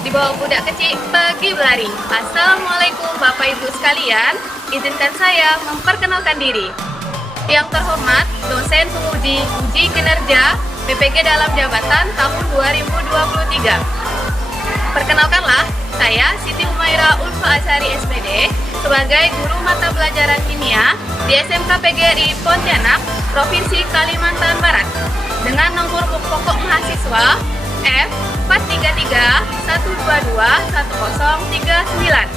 dibawa budak kecil pergi berlari. Assalamualaikum Bapak Ibu sekalian, izinkan saya memperkenalkan diri. Yang terhormat, dosen penguji uji kinerja PPG dalam jabatan tahun 2023. Perkenalkanlah, saya Siti Umaira Ulfa Azhari SPD sebagai guru mata pelajaran kimia di SMK PGRI Pontianak, Provinsi Kalimantan Barat, dengan nomor pokok mahasiswa F43312210039,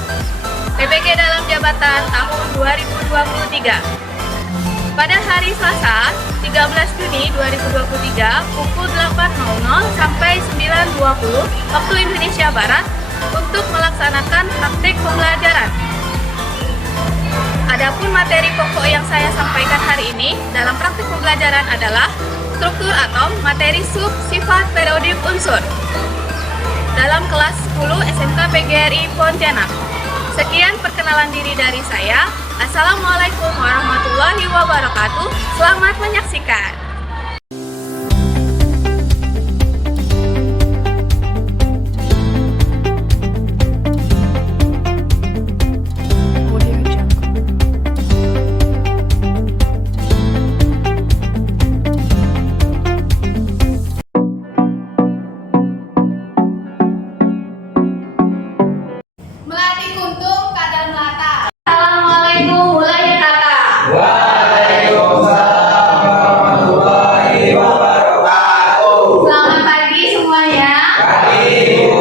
PPG dalam jabatan tahun 2023. Pada hari Selasa, 13 Juni 2023 pukul 8.00 sampai 9.20 waktu Indonesia Barat untuk melaksanakan praktik pembelajaran. Adapun materi pokok yang saya sampaikan hari ini dalam praktik pembelajaran adalah struktur atom, materi sub, sifat periodik unsur dalam kelas 10 SMK PGRI Pontianak. Sekian perkenalan diri dari saya. Assalamualaikum warahmatullahi wabarakatuh. Selamat menyaksikan. Melati kuntum kadal melata. Assalamualaikum mulai kakak. Waalaikumsalam warahmatullahi wabarakatuh. Selamat pagi semuanya. Pagi, Bu.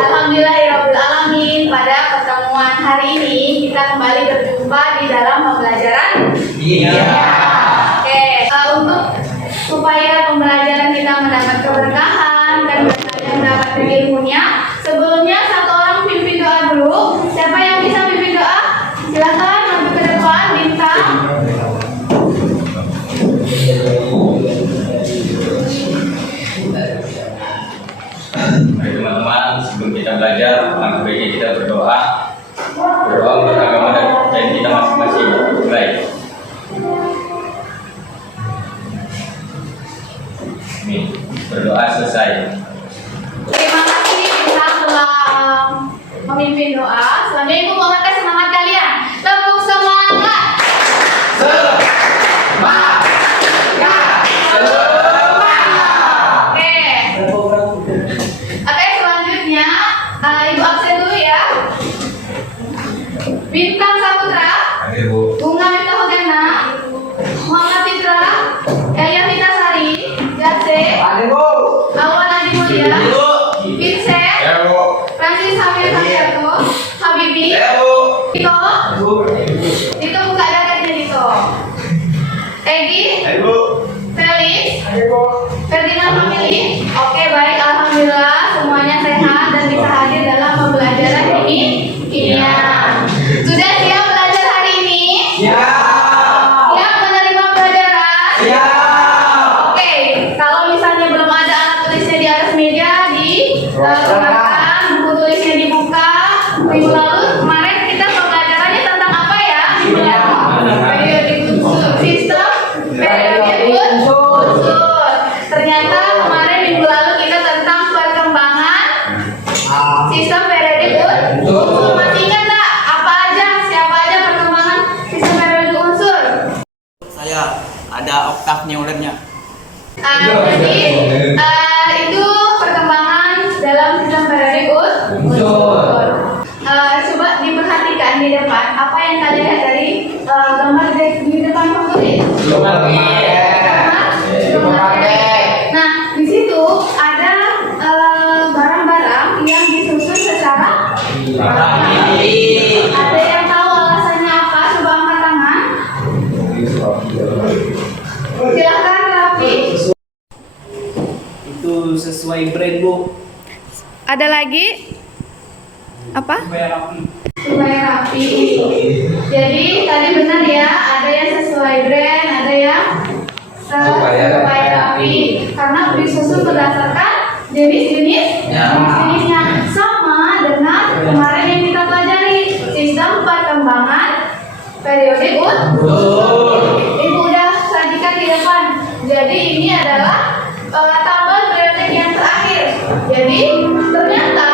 Alhamdulillahirabbil alamin. Pada pertemuan hari ini kita kembali berjumpa di dalam pembelajaran. Iya. Oke, untuk supaya pembelajaran kita mendapat keberkahan dan kalian mendapatkan ilmunya, sebelumnya satu orang pimpin doa dulu. Siapa yang bisa pimpin doa? Silakan maju ke depan, bintang. Baik teman-teman, sebelum kita belajar, langkah baiknya kita berdoa untuk agama dan kita masing-masing. Baik. Amin. Berdoa selesai. Terima kasih bintang telah memimpin doa. Selanjutnya ibu mengetes semangat kalian. Tepuk semangat. Oke. Oke, selanjutnya ibu absen dulu ya. Bintang Saputra, Oke, Bu. Bunga Miftahudana, Muhammad Fitra, Elia Vitasari, Jase, Awan Adi Mulia, Vincent, Francis Hamil Hamilto, Habibi, Tito, Tito buka dadanya Tito, Egi, Felix, Ferdinand Family. Oke, baik, alhamdulillah semuanya sehat dan bisa hadir dalam pembelajaran ini. Kimia. Sudah siap belajar hari ini? Siap menerima pelajaran? Oke, kalau misalnya belum ada alat tulisnya di atas meja, dikeluarkan, buku tulisnya dibuka. Minggu lalu kemarin kita pembelajarannya tentang apa ya? Minggu lalu periodik unsur, sistem periodik unsur. Ternyata kemarin minggu lalu kita tentang perkembangan sistem periodik unsur. Masih ingat nggak apa aja, siapa aja perkembangan sistem periodik unsur? Saya ada oktav neulernya. Jadi itu perkembangan dalam sistem periodik unsur. Coba diperhatikan di depan apa yang kalian lihat dari gambar di depan tertulis. Nah, di situ ada barang-barang yang disusun secara rapi. Ada yang tahu alasannya apa? Coba angkat tangan. Silakan rapi. Itu sesuai brand, Bu. Ada lagi? Apa? Supaya rapi. Supaya rapi. Jadi tadi benar ya, ada yang sesuai brand, ada yang supaya rapi. Karena disusun berdasarkan jenisnya sama dengan kemarin yang kita pelajari sistem perkembangan periodik unsur. Ibu udah sajikan di depan. Jadi ini adalah tabel periodik yang terakhir. Jadi ternyata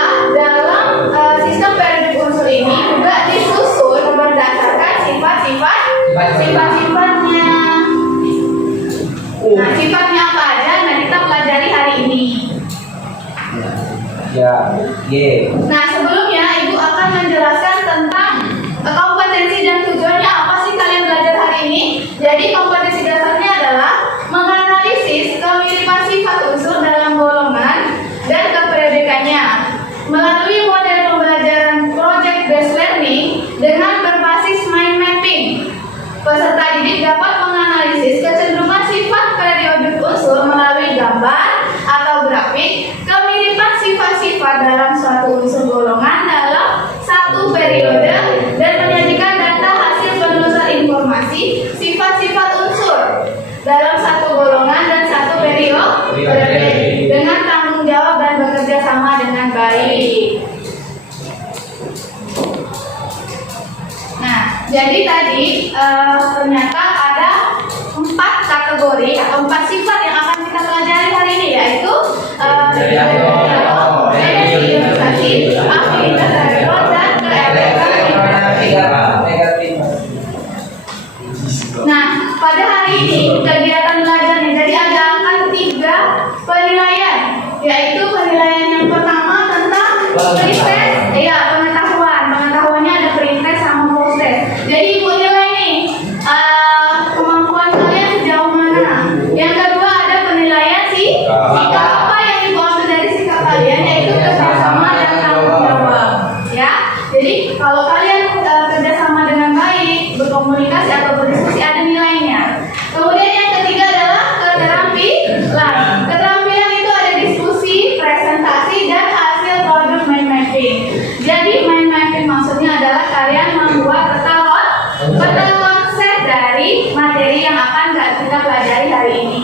Nah, sebelumnya Ibu akan menjelaskan tentang kompetensi dan tujuannya apa sih kalian belajar hari ini. Jadi kompetensi dasarnya adalah menganalisis kemiripan sifat unsur dalam golongan dan kepredikannya melalui model pembelajaran project based learning dengan berbasis mind mapping. Peserta didik dapat menganalisis kecenderungan sifat periodik unsur melalui gambar atau grafik, kemiripan sifat-sifat dalam suatu unsur golongan dalam satu periode, dan menyajikan data hasil penelusuran informasi sifat-sifat unsur dalam satu golongan dan satu periode dengan tanggung jawab dan bekerja sama dengan baik. Nah, jadi tadi ternyata ada 4 kategori atau 4 sifat yang akan kita pelajari hari ini, yaitu organisasi, aktivitas relevant, dan keefektifan. Nah, pada hari ini kegiatan belajarnya jadi ada akan 3 penilaian, yaitu penilaian yang pertama tentang pre-test, pengetahuannya ada pre-test sama post-test. Jadi Ibu nilai nih kemampuan kalian sejauh mana. Yang kedua ada penilaian sikap apa yang Ibu ambil dari sikap kalian, yaitu kerjasama dan tanggung jawab. Ya, jadi kalau kalian kerjasama dengan baik, berkomunikasi atau berdiskusi, ada nilainya. Kemudian yang ketiga adalah keterampilan. Keterampilan itu ada diskusi, presentasi, dan hasil produk mind mapping. Jadi mind mapping maksudnya adalah kalian membuat peta konsep dari materi yang akan kita pelajari hari ini.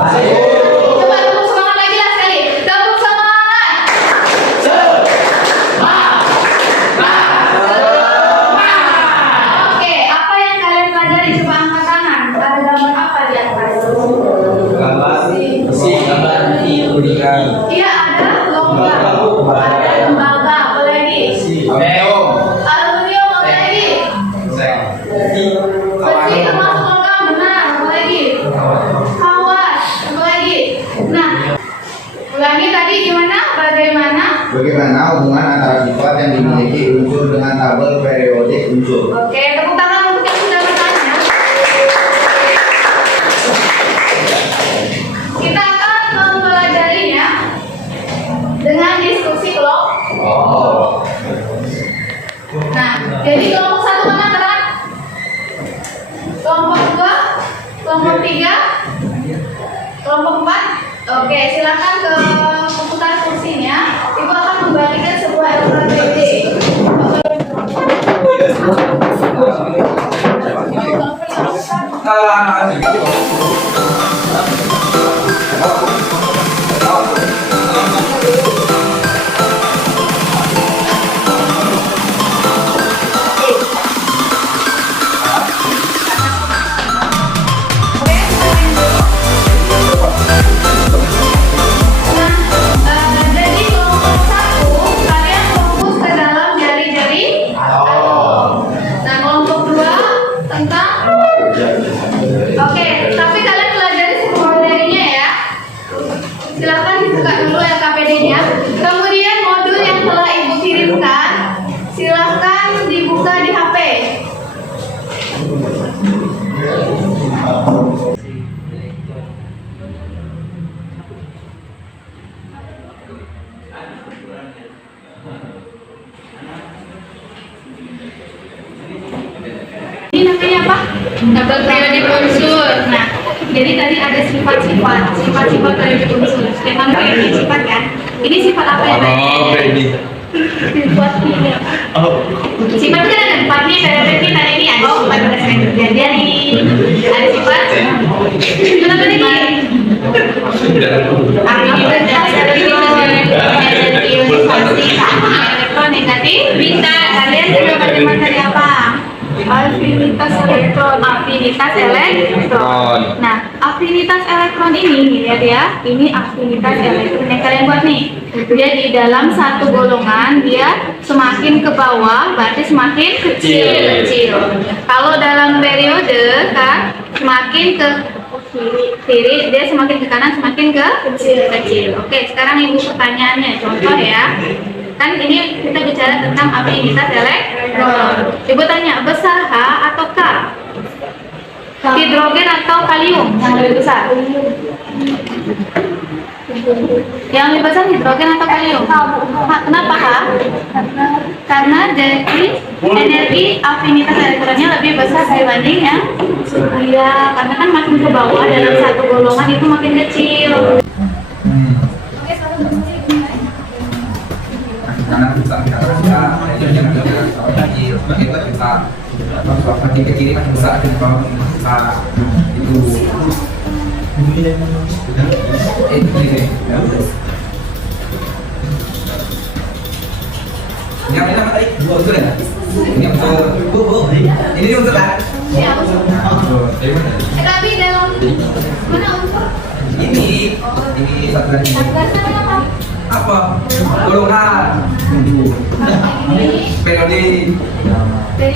Coba tepuk semangat lagi lah sekali. Tepuk semangat. Oke, apa yang kalian pelajari? Coba angkat tangan. Ada gambar apa di atas? Iya, ada lomba. Ada lembaga. Apa lagi? Aluminium. Apa lagi? Besi termasuk logam. Benar. Apa lagi? Kawas. Apa lagi? Nah, ulangi tadi gimana? Bagaimana hubungan antara sifat yang dimiliki unsur dengan tabel periodik unsur? Oke, tepuk tangan untuk yang sudah bertanya. Kita akan mempelajarinya dengan diskusi kelompok. Nah, jadi kelompok 1 mana terang? Kelompok 2, kelompok 3, kelompok 4. Oke, silakan ke komputer kursinya. Ibu akan membagikan sebuah LKPD. Jadi kelompok 1 kalian fokus ke dalam jari-jari atom. Nah, kelompok 2 tentang oke, tapi kalian pelajari semua materinya ya. Silakan dibuka dulu LKPD-nya. Kemudian modul yang telah Ibu kirimkan, silakan dibuka di HP. Ini namanya apa? Tabel periodik unsur. Nah, jadi tadi ada sifat-sifat periodik unsur. Memang ini sifat kan? Ini sifat apa ya? Sifat ini. Sifat kan ada 4 nih, periodiknya tadi ini ada sifat berdasarkan kejadian ini. Ada sifat. Kenapa nih? Aktivitas elektron negatif. Bisa. Kalian juga materi apa? Alfil afinitas elektron. Afinitas elektron. Nah, afinitas elektron ini lihat ya, ini afinitas elektron yang kalian buat nih. Dia di dalam satu golongan dia semakin ke bawah berarti semakin kecil. Kalau dalam periode kan semakin ke kiri, dia semakin ke kanan semakin ke kecil. Oke, sekarang ibu pertanyaannya contoh ya. Kan ini kita bicara tentang afinitas elektron. Ibu tanya, besar H atau K? Hidrogen atau kalium yang lebih besar? Yang lebih besar hidrogen atau kalium? Kenapa H? Karena jadi energi afinitas elektronnya lebih besar dibanding yang karena kan makin ke bawah dalam satu golongan itu makin kecil. Karena bisa kita jangan kecil, kita kita makin ke kiri makin besar, ke bawah itu ini apa tadi? Betul ya? Ini betul. Ini betul kan? Tapi dalam mana unsur? Ini satu lagi. Apa? Golongan. Periode. Ada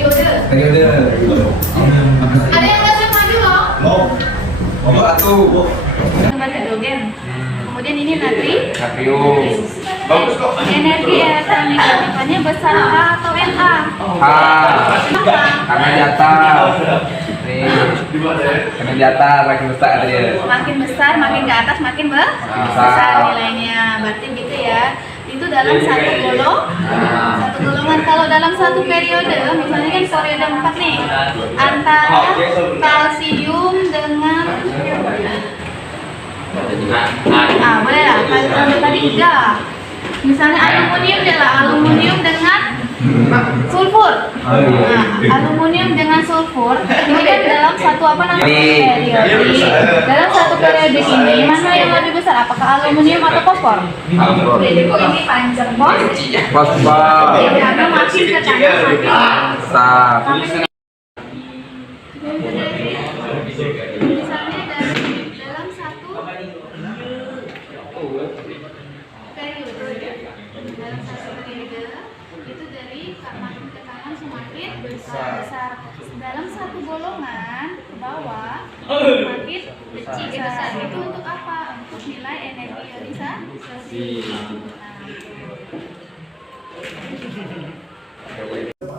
yang nggak maju loh? Mau atuh. Tempat hidrogen. Kemudian ini Natrium. Bagus kok. energi elektron negatifnya besar H atau Na? Karena di atas. Karena di atas makin besar dia. Makin besar, makin ke atas makin besar nilainya. Berarti gitu ya. Itu dalam satu golongan. Kalau dalam satu periode, misalnya kan periode 4 nih, antara kalsium dengan boleh lah, kalau tadi udah. Misalnya aluminium dengan sulfur. Aluminium dengan sulfur ini kan dalam satu periode. Dalam satu periode ini mana yang lebih besar? Apakah aluminium atau fosfor? Ini panjang Fosfor. karena makin ke kanan makin Besar. misalnya dalam satu periode itu dari makin ke kanan semakin besar. Dalam satu golongan ke bawah makin kecil. Itu untuk apa? Untuk nilai energi ionisasi.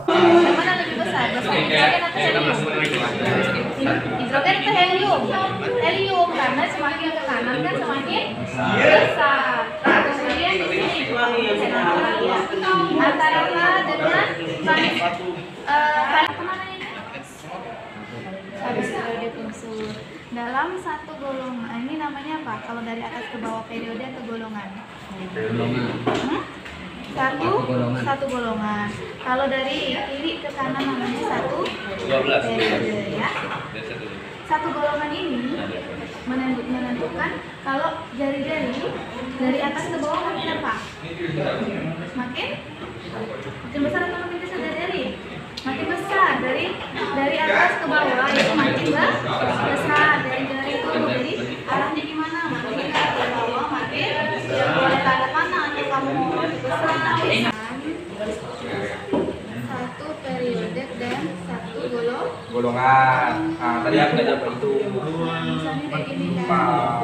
Mana lebih besar? Hidrogen atau helium? Hidrogen atau helium? Helium karena semakin ke kanan kan semakin besar. Kemudian di sini antara K dengan kemana ini? Habis periode unsur. Dalam satu golongan ini namanya apa? Kalau dari atas ke bawah periode atau golongan? Satu golongan. Kalau dari kiri ke kanan namanya satu periode ya. Satu golongan ini menentukan kalau jari-jari dari atas ke bawah makin apa? Makin besar atau makin kecil jari-jari? Makin besar. Dari atas ke bawah itu makin besar jari-jari itu. Jadi arahnya gimana? Makin ke bawah makin boleh tanda mana atau kamu mau besar. Satu periode dan satu Golongan. Tadi aku nggak dapat itu. misalnya kayak gini kan.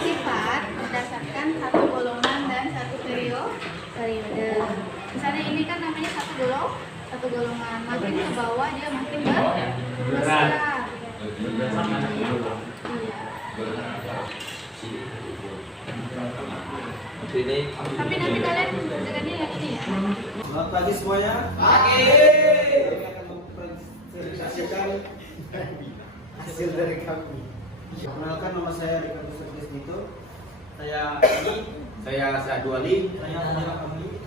Sifat berdasarkan satu golongan dan satu periode. Misalnya ini kan namanya satu golongan. Makin ke bawah dia makin besar. Tapi nanti kalian dengarnya yang ini ya. Selamat pagi semuanya. Pagi. Kami akan mempresentasikan hasil dari kami. Perkenalkan, nama saya Ricardo Sugestito. Saya Sadu Ali. Saya kami.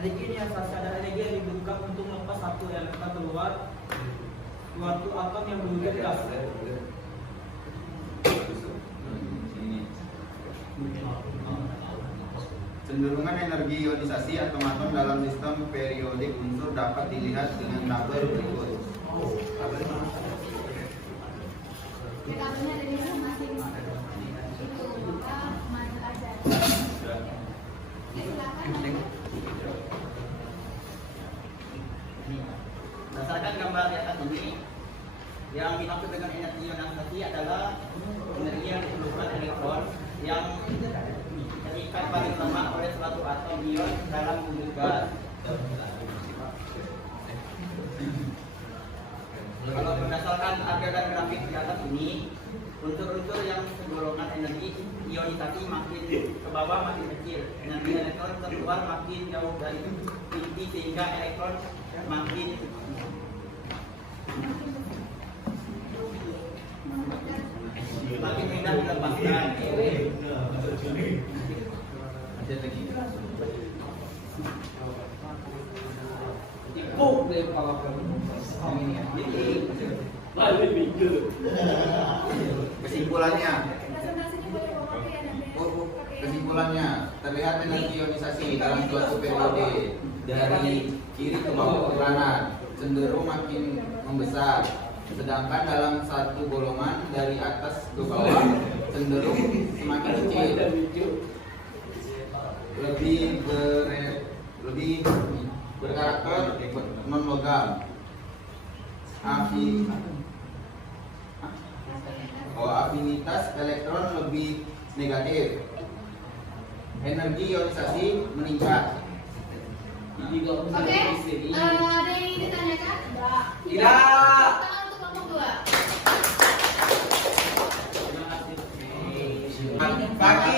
Energi ini asal ada energi yang dibutuhkan untuk melepas satu elektron keluar suatu atom yang berwujud gas. Cenderungan energi ionisasi atom-atom dalam sistem periodik unsur dapat dilihat dengan tabel berikut. Tabelnya ada di masing-masing. Itu mana aja. Silakan. Berdasarkan gambar di atas ini, yang dimaksud dengan energi ionisasi adalah energi yang dikeluarkan elektron yang terikat paling lama oleh suatu atom ion dalam wujud gas. Kalau berdasarkan tabel dan grafik di atas ini, unsur-unsur yang segolongan energi ionisasi makin ke bawah makin kecil. Energi elektron keluar makin jauh dari inti sehingga elektron makin mudah dilepaskan. Kesimpulannya, terlihat energi ionisasi dalam suatu periode dari kiri ke bawah ke kanan cenderung makin membesar, sedangkan dalam satu golongan dari atas ke bawah cenderung semakin kecil, lebih berkarakter non logam. Afinitas elektron lebih negatif. Energi ionisasi meningkat. Oke, ada yang ingin ditanyakan? Tidak. Tangan untuk kelompok 2. Pagi.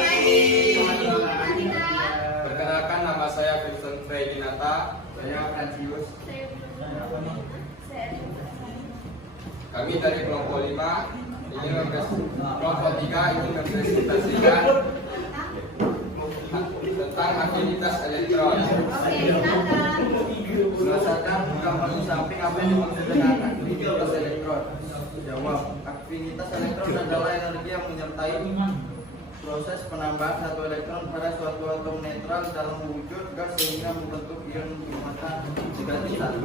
Tidak. Perkenalkan, nama saya Vincent Fredinata. Saya Francius. Kami dari kelompok 5 ini kelompok 3 ini mempresentasikan tentang afinitas elektron. Oke, silakan. Berdasarkan gambar di samping apa yang dimaksud dengan afinitas elektron? Jawab. Afinitas elektron adalah energi yang menyertai proses penambahan satu elektron pada suatu atom netral dalam wujud gas sehingga membentuk ion bermassa negatif 1.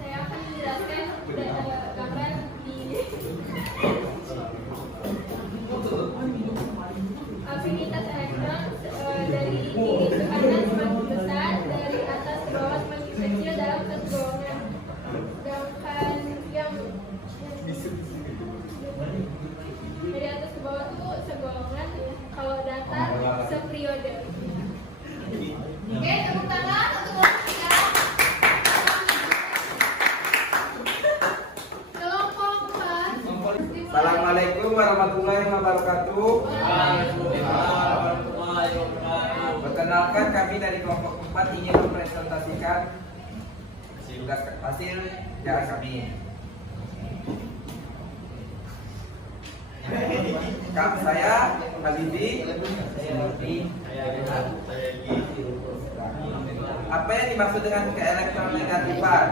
Saya akan menjelaskan gambar di afinitas elektron dari kiri ke kanan semakin besar, dari atas ke bawah semakin kecil dalam satu golongan. Sedangkan yang dari atas ke bawah itu segolongan, kalau datar seperiode. Oke, tepuk tangan untuk kelompok 3. Kelompok 4. Assalamualaikum warahmatullahi wabarakatuh. Perkenalkan, kami dari kelompok 4 ingin mempresentasikan tugas hasil kerjaan kami. Saya Habibi. Apa yang dimaksud dengan keelektronegatifan?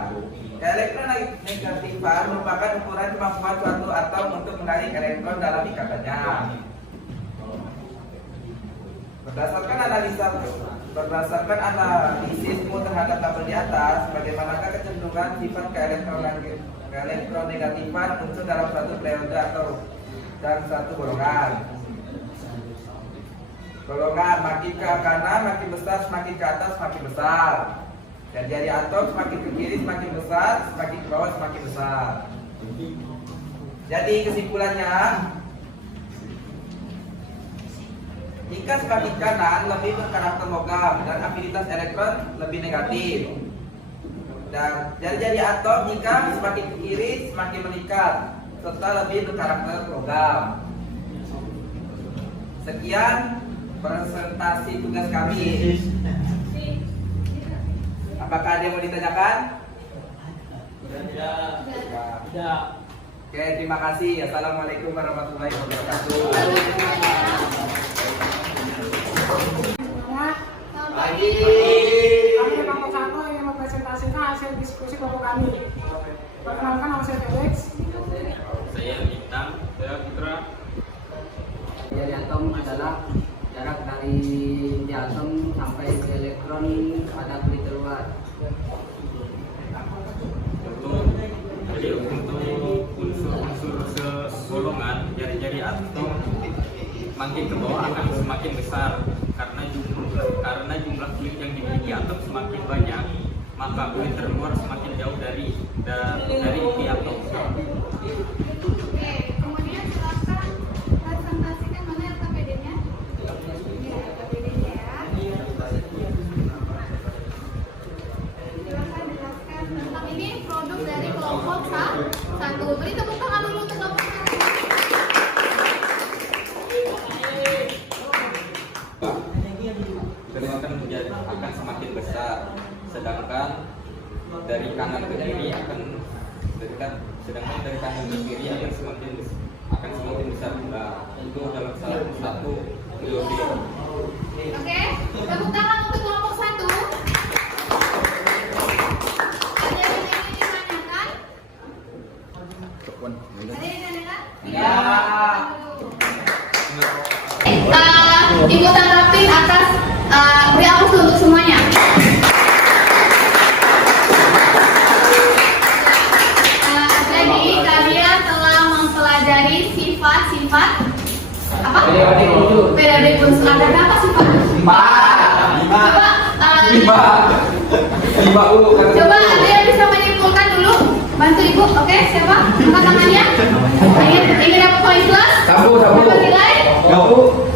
Keelektronegatifan merupakan ukuran kemampuan suatu atom untuk menarik elektron dalam ikatannya. Berdasarkan analisismu terhadap tabel di atas, bagaimanakah kecenderungan sifat keelektronegatifan unsur dalam satu periode atau dan satu golongan? Golongan makin ke kanan makin besar, semakin ke atas semakin besar. Dan dari atom semakin ke kiri semakin besar, semakin ke bawah semakin besar. Jadi kesimpulannya, jika semakin kanan lebih berkarakter logam dan afinitas elektron lebih negatif. Dan jari-jari atom jika semakin ke kiri semakin meningkat serta lebih berkarakter logam. Sekian presentasi tugas kami. Apakah ada yang mau ditanyakan? Tidak. Oke, terima kasih. Assalamualaikum warahmatullahi wabarakatuh. Pagi. Kami kelompok 1 yang mempresentasikan hasil diskusi kelompok kami. Perkenalkan, nama saya Felix. Saya Bintang. Saya Putra. Dari atom adalah jarak dari inti atom sampai ke elektron pada kulit luar. Untuk unsur-unsur segolongan jari-jari atom makin ke bawah akan semakin besar karena jumlah kulit yang dimiliki atom semakin banyak, maka kulit terluar semakin jauh dari inti atom. Oke, kemudian silakan presentasikan mana RKPD-nya. Ini RKPD-nya ya. Silakan jelaskan tentang ini produk dari kelompok satu. Beri tepuk tangan dulu untuk kelompok satu. Akan semakin besar, sedangkan dari kanan ke kiri akan semakin besar pula. Itu adalah salah satu teori. Oke, tepuk tangan untuk kelompok satu. Ada yang ingin ditanyakan? Ada yang ditanyakan? Ya. Ibu tanggapin atas beri hapus untuk semuanya. Jadi kalian telah mempelajari sifat-sifat apa? Periode unsur. Ada berapa sifat? 5 Coba ada yang bisa menyimpulkan dulu. Bantu ibu, oke? Siapa? Angkat tangannya. Ingin dapat poin plus? Dapat nilai?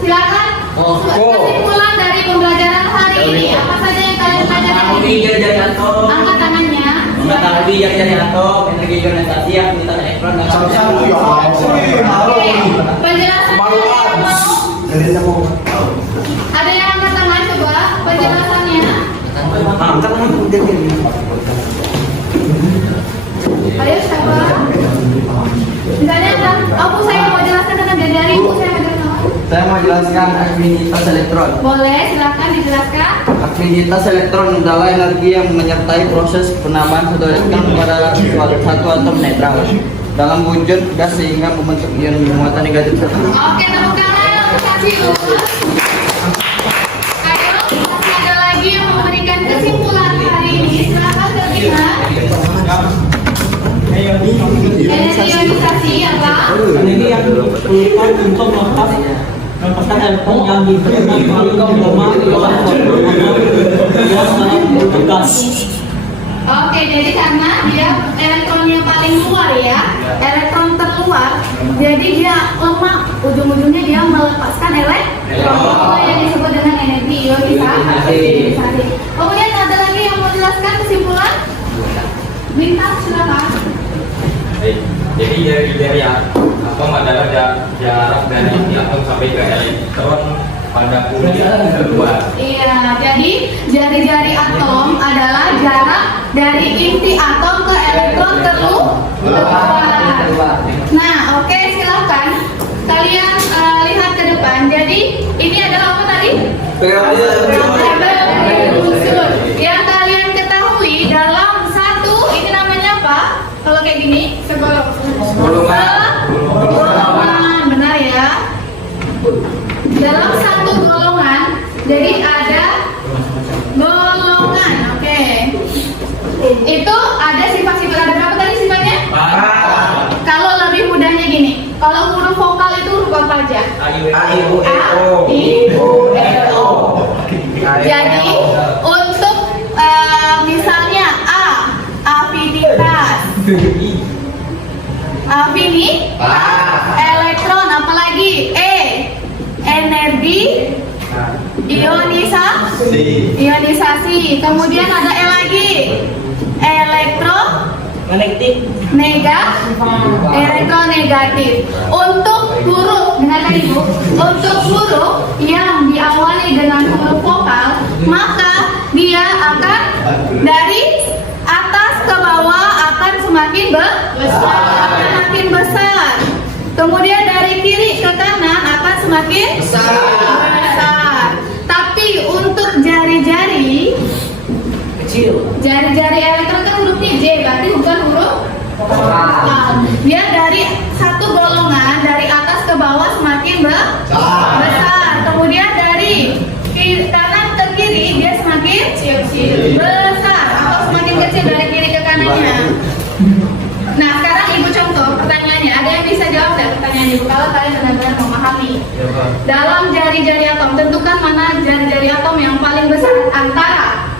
Silakan. Kesimpulan dari pembelajaran hari ini, apa saja yang kalian pelajari? Angkat tangannya. Mengetahui jari-jari atom, energi ionisasi, aktivitas elektron, dan Oke, penjelasan ada yang angkat tangan, coba penjelasannya. Ayo siapa? Misalnya aku saya mau jelaskan tentang jari-jari, ibu saya mau jelaskan. Saya mau jelaskan aktivitas elektron. Boleh, silakan dijelaskan. Aktivitas elektron adalah energi yang menyertai proses penambahan satu elektron pada satu atom netral dalam wujud gas sehingga membentuk ion bermuatan negatif satu. Oke, tepuk tangan untuk saksi dulu. Ayo, masih ada lagi yang memberikan kesimpulan hari ini. Silakan terlihat. Energi ionisasi apa? Energi yang diperlukan untuk melepaskan elektron yang diberikan melalui aroma ion gas. Oke, jadi karena dia elektronnya paling luar ya, elektron terluar, jadi dia lemah, ujung-ujungnya dia melepaskan elektron yang disebut dengan energi ionisasi. Kemudian ada lagi yang mau jelaskan kesimpulan? Bintang, silakan. Jadi dari atom adalah jarak dari inti atom sampai ke elektron pada kulit terluar. Iya, jadi jari-jari atom adalah jarak dari inti atom ke elektron terluar. Nah, oke, silakan kalian lihat ke depan. Jadi ini adalah apa tadi? Periode unsur. Yang kalian ketahui dalam satu ini namanya apa? Kalau kayak gini, golongan, benar ya? Dalam satu golongan, jadi ada golongan, oke. Itu ada sifat-sifat, ada berapa tadi sifatnya? Kalau lebih mudahnya gini, kalau huruf vokal itu huruf apa aja? A, I, U, E, O. Jadi untuk misalnya A, afinitas. Afini, elektron, apalagi E, energi, ionisasi. Kemudian ada E lagi, elektronegatif. Untuk huruf, dengarkan ibu, untuk huruf yang diawali dengan huruf vokal, maka dia akan dari atas ke bawah akan semakin besar. Kemudian dari kiri ke kanan akan semakin besar. Tapi untuk jari-jari Jari-jari elektron kan hurufnya J, berarti bukan huruf A. Dia dari satu golongan dari atas ke bawah semakin besar. Kemudian dari kanan ke kiri dia semakin besar atau semakin kecil dari kiri ke kanannya. Nah sekarang ibu contoh pertanyaannya. Ada yang bisa jawab nggak pertanyaan ibu kalau kalian benar-benar memahami? Dalam jari-jari atom tentukan mana jari-jari atom yang paling besar antara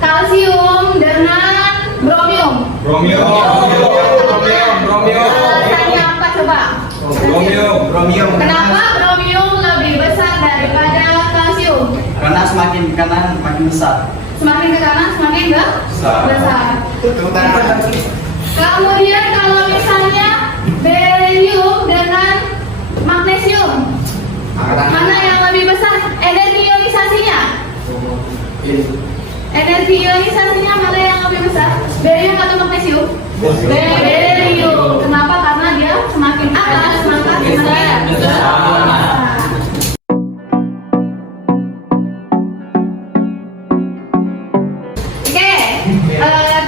kalsium dengan bromium. Alasannya apa coba? Bromium. Kenapa bromium lebih besar daripada kalsium? Karena semakin ke kanan makin besar. Semakin ke kanan semakin besar. Kemudian kalau misalnya beryllium dengan magnesium, mana yang lebih besar energi ionisasinya? Energi ionisasinya mana yang lebih besar? Beryllium atau magnesium? Beryllium. Kenapa? Karena dia semakin atas maka semakin besar.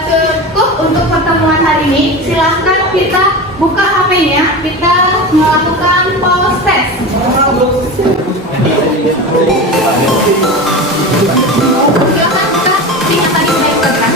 Cukup untuk pertemuan hari ini. Silahkan kita buka HP-nya, kita melakukan pause test. Silahkan kita yang tadi sudah dikatakan.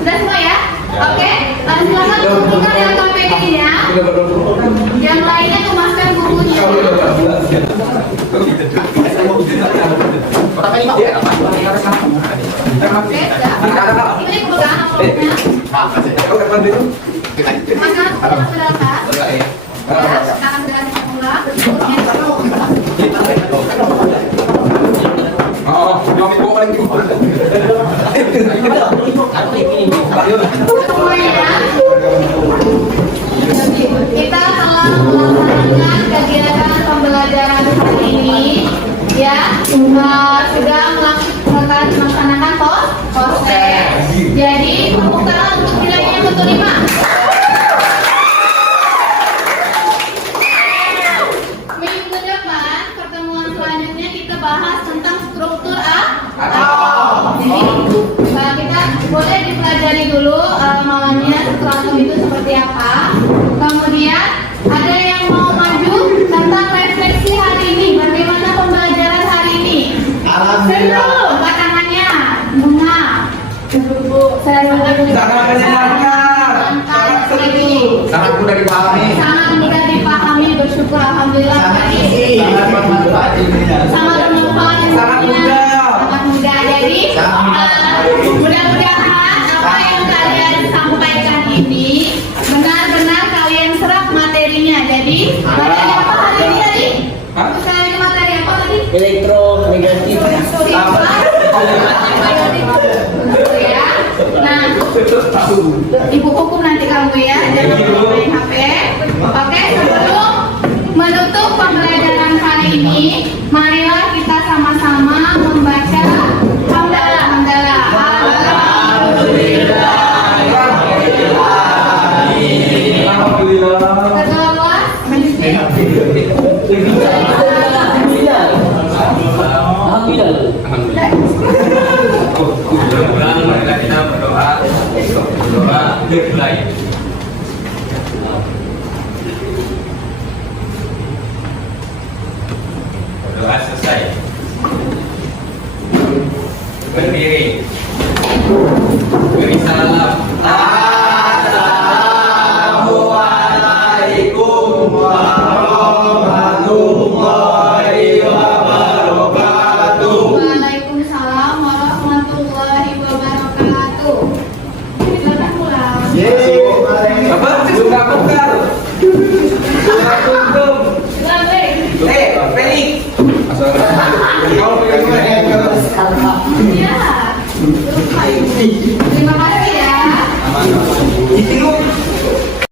Sudah semua ya? Oke, silakan kumpulkan yang KPI-nya. Yang lainnya kemaskan bukunya. Oke, sudah. Ini kebukaan amplopnya. Maka tolong saudara. Sekarang sudah dimulai. Semuanya, kita telah melaksanakan kegiatan pembelajaran hari ini, ya, sudah melaksanakan poster. Jadi pembukaan untuk nilainya untuk 5. Minggu depan pertemuan selanjutnya kita bahas tentang struktur atom. Jadi kita boleh dipelajari dulu malamnya struktur atom itu seperti apa. Kemudian ada yang mau maju tentang refleksi hari ini. Bagaimana pembelajaran hari ini? Seru, tangannya bunga. Sangat mudah dipahami. Sangat mudah dipahami, bersyukur alhamdulillah. Sangat bermanfaat. Sangat mudah. Jadi mudah-mudahan apa yang kalian sampaikan ini benar-benar kalian serap materinya. Jadi materi apa hari ini tadi? Sekali materi apa tadi? Elektronegatif. Ya. Nah, ibu hukum nanti kamu ya, jangan main HP. Oke, sebelum menutup pembelajaran hari ini, marilah kita sama-sama membaca hamdalah. Mudah-mudahan kita berdoa dimulai. Berdoa selesai. Berdiri. Beri salam. Assalamualaikum warahmatullahi wabarakatuh. Apa? Bunga mekar. Bunga kuntum. Felix. Kau yang Iya.